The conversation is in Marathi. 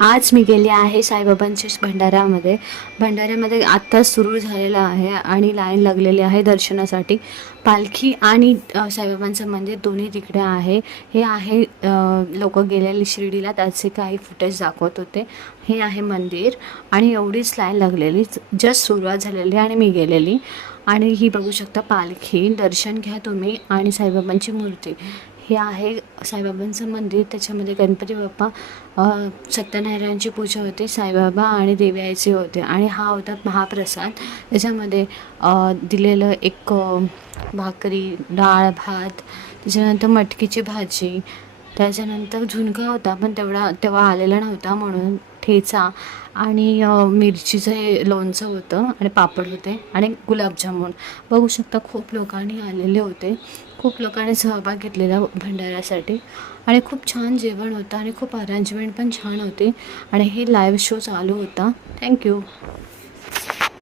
आज मी गेले आहे साईबाबांच्या भंडाऱ्यामध्ये आत्ताच सुरू झालेला आहे आणि लाईन लागलेली आहे दर्शनासाठी. पालखी आणि साईबाबांचं मंदिर दोन्ही तिकडे आहे. हे आहे लोक गेलेली शिर्डीला, त्याचे काही फुटेज दाखवत होते. हे आहे मंदिर आणि एवढीच लाईन लागलेली, जस्ट सुरुवात झालेली आणि मी गेलेली. आणि ही बघू शकता पालखी, दर्शन घ्या तुम्ही. आणि साईबाबांची मूर्ती, हे आहे साईबाबांचं मंदिर. त्याच्यामध्ये गणपती बाप्पा, सत्यनारायणची पूजा होते, साईबाबा आणि देवी आईचे होते. आणि हा होता महाप्रसाद. त्याच्यामध्ये दिलेलं एक भाकरी, डाळ, भात, त्याच्यानंतर मटकीची भाजी, त्याच्यानंतर झुणका होता पण तेव्हा आलेला नव्हता म्हणून ठेचा, आणि मिरचीचं हे लोणचं होतं आणि पापड होते आणि गुलाबजामुन. बघू शकता खूप लोकांनी आलेले होते, खूप लोकांनी सहभाग घेतलेला भंडाऱ्यासाठी. आणि खूप छान जेवण होतं आणि खूप अरेंजमेंट पण छान होती. आणि हे लाईव्ह शो चालू होता. थँक्यू.